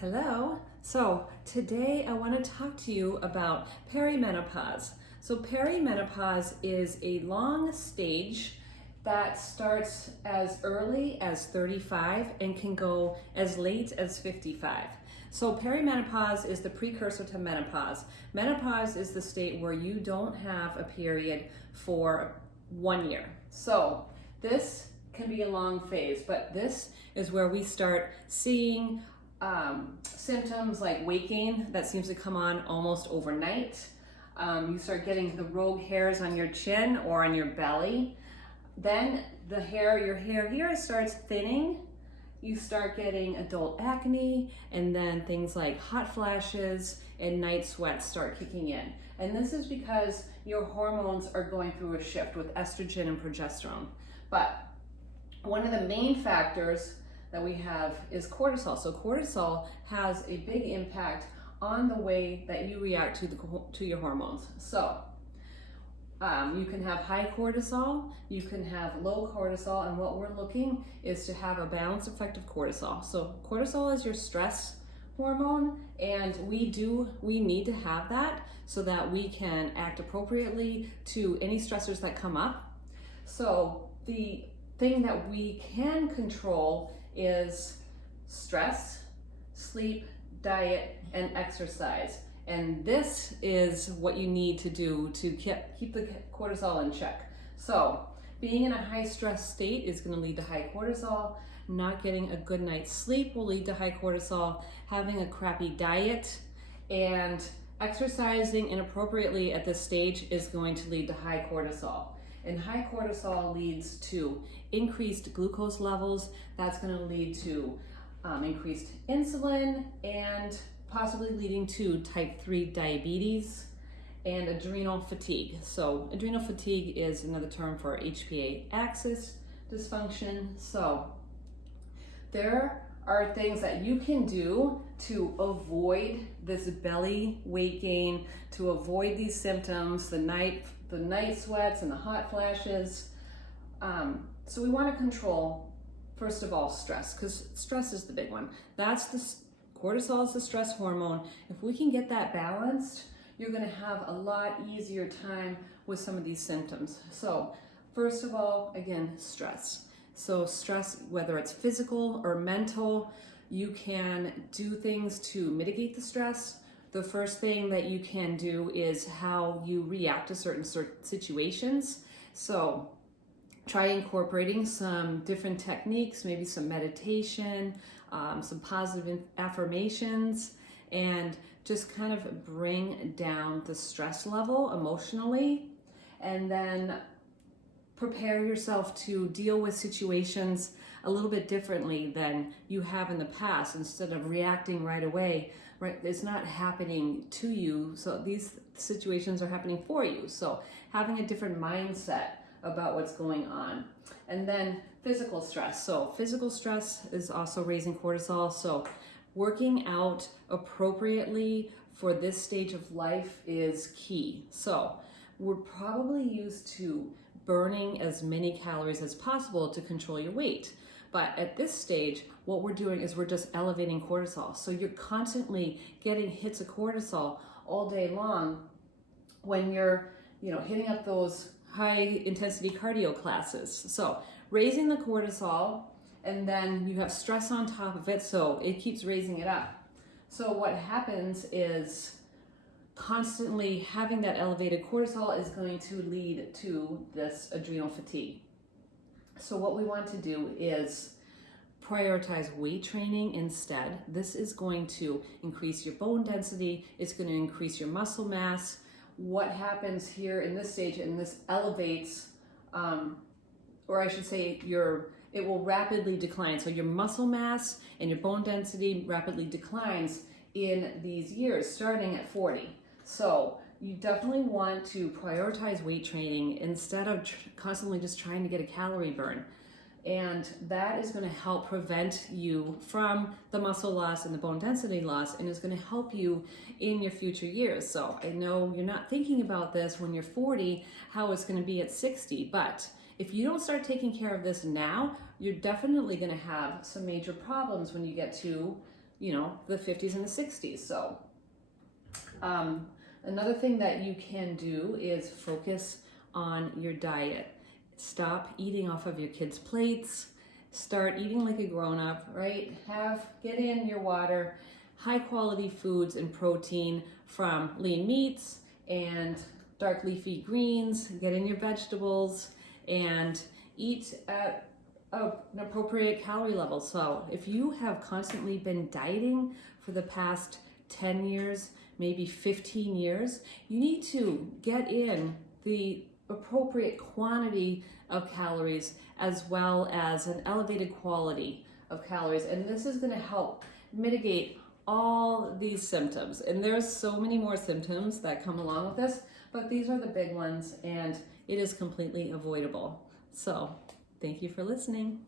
Hello. So today I want to talk to you about perimenopause. So perimenopause is a long stage that starts as early as 35 and can go as late as 55. So perimenopause is the precursor to menopause. Menopause is the state where you don't have a period for 1 year. So this can be a long phase, but this is where we start seeing symptoms like weight gain that seems to come on almost overnight. You start getting the rogue hairs on your chin or on your belly. Then your hair here starts thinning. You start getting adult acne, and then things like hot flashes and night sweats start kicking in. And this is because your hormones are going through a shift with estrogen and progesterone. But one of the main factors that we have is cortisol. So cortisol has a big impact on the way that you react to your hormones. So you can have high cortisol, you can have low cortisol, and what we're looking is to have a balanced effect of cortisol. So cortisol is your stress hormone, and we need to have that so that we can act appropriately to any stressors that come up. So the thing that we can control is stress, sleep, diet, and exercise. And this is what you need to do to keep the cortisol in check. So being in a high stress state is going to lead to high cortisol. Not getting a good night's sleep will lead to high cortisol. Having a crappy diet and exercising inappropriately at this stage is going to lead to high cortisol. And high cortisol leads to increased glucose levels. That's going to lead to increased insulin and possibly leading to type 3 diabetes and adrenal fatigue. So adrenal fatigue is another term for HPA axis dysfunction. So there are things that you can do to avoid this belly weight gain, to avoid these symptoms, the night sweats and the hot flashes. So we want to control, first of all, stress, because stress is the big one. Cortisol is the stress hormone. If we can get that balanced, you're going to have a lot easier time with some of these symptoms. So first of all, again, stress. So stress, whether it's physical or mental, you can do things to mitigate the stress. The first thing that you can do is how you react to certain situations. So try incorporating some different techniques, maybe some meditation, some positive affirmations, and just kind of bring down the stress level emotionally, and then prepare yourself to deal with situations a little bit differently than you have in the past. Instead of reacting right away, right, it's not happening to you, so these situations are happening for you. So having a different mindset about what's going on. And then physical stress. So physical stress is also raising cortisol. So working out appropriately for this stage of life is key. So we're probably used to burning as many calories as possible to control your weight. But at this stage, what we're doing is we're just elevating cortisol. So you're constantly getting hits of cortisol all day long when you're, hitting up those high intensity cardio classes. So raising the cortisol, and then you have stress on top of it, so it keeps raising it up. So what happens is constantly having that elevated cortisol is going to lead to this adrenal fatigue. So what we want to do is prioritize weight training instead. This is going to increase your bone density, it's going to increase your muscle mass. What happens here in this stage, and this elevates, or I should say it will rapidly decline. So your muscle mass and your bone density rapidly declines in these years, starting at 40. So you definitely want to prioritize weight training instead of constantly just trying to get a calorie burn. And that is going to help prevent you from the muscle loss and the bone density loss, and is going to help you in your future years. So I know you're not thinking about this when you're 40, how it's going to be at 60, but if you don't start taking care of this now, you're definitely going to have some major problems when you get to the 50s and the 60s. So another thing that you can do is focus on your diet. Stop eating off of your kids' plates. Start eating like a grown-up, right? Get in your water, high quality foods and protein from lean meats and dark leafy greens. Get in your vegetables and eat at an appropriate calorie level. So if you have constantly been dieting for the past 10 years, maybe 15 years, you need to get in the appropriate quantity of calories as well as an elevated quality of calories. And this is going to help mitigate all these symptoms. And there's so many more symptoms that come along with this, but these are the big ones and it is completely avoidable. So thank you for listening.